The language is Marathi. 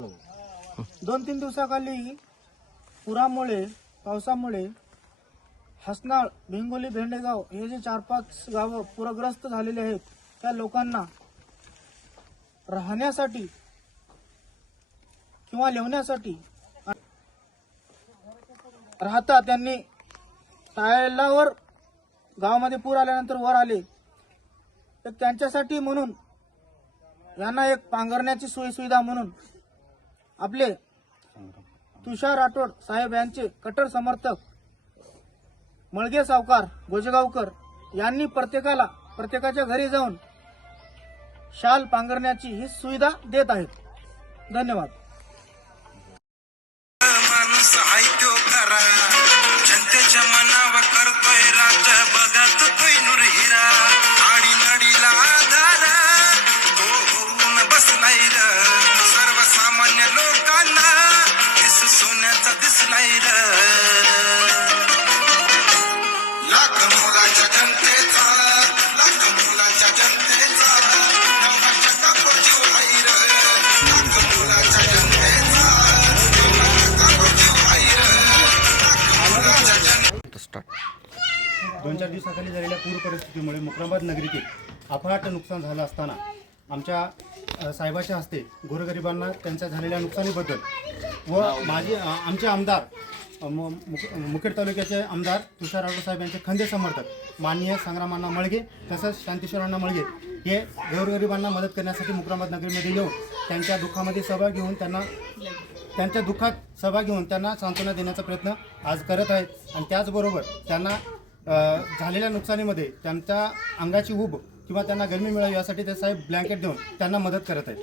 2-3 दिवसाखाली पुरामुळे पावसामुळे हसनाळ, भिंगोली, भेंडेगाव हे जे 4-5 गावं पूरग्रस्त झालेले आहेत, त्या लोकांना राहण्यासाठी किंवा लिवण्यासाठी राहता त्यांनी टायलावर गावामध्ये पूर आल्यानंतर वर आले, तर त्यांच्यासाठी म्हणून यांना एक पांघरण्याची सोयी सुविधा म्हणून आपले तुषार राठोड साहेब यांचे कट्टर समर्थक मळगे सावकार गोजेगावकर यांनी प्रत्येकाच्या घरी जाऊन शाल पांघरण्याची ही सुविधा देत आहेत. धन्यवाद. माणूस आहे तो खरा, जनतेच्या मनावर करतोय राज, बघत कोयनूर हिरा, आडी नडीला आधार तो होऊन बसलाय र, सर्वसामान्य लोकांना दिस सोन्याचा दिसलाय र, लाख मुलाच्या जनतेचा, लाख मुलाच्या जनतेचा, नवराच्या काकोची वाई र, लाख मुलाच्या जनतेचा, नवराच्या काकोची वाई र, लाख मुलाच्या जनतेचा. 2-4 दिवसाखाली झालेल्या पूर परिस्थितीमुळे मुक्राबाद नगरीतील अफाट नुकसान झालं असताना आमच्या साहेबाच्या हस्ते गोरगरिबांना त्यांच्या झालेल्या नुकसानीबद्दल व आमचे आमदार मुखेड तालुक्याचे आमदार तुषार राठोड साहेब यांचे खंदे समर्थक माननीय संग्रामांना मळगे तसंच शांतीश्वरांना मळगे हे गोरगरिबांना मदत करण्यासाठी मुक्राबाद नगरीमध्ये येऊन त्यांच्या दुःखामध्ये सहभाग घेऊन त्यांच्या दुःखात सहभाग घेऊन त्यांना सांत्वना देण्याचा प्रयत्न आज करत आहेत. आणि त्याचबरोबर त्यांना झालेल्या नुकसानीमध्ये त्यांच्या अंगाची ऊब किंवा त्यांना गरमी मिळावी यासाठी ते साहेब ब्लँकेट देऊन त्यांना मदत करत आहेत.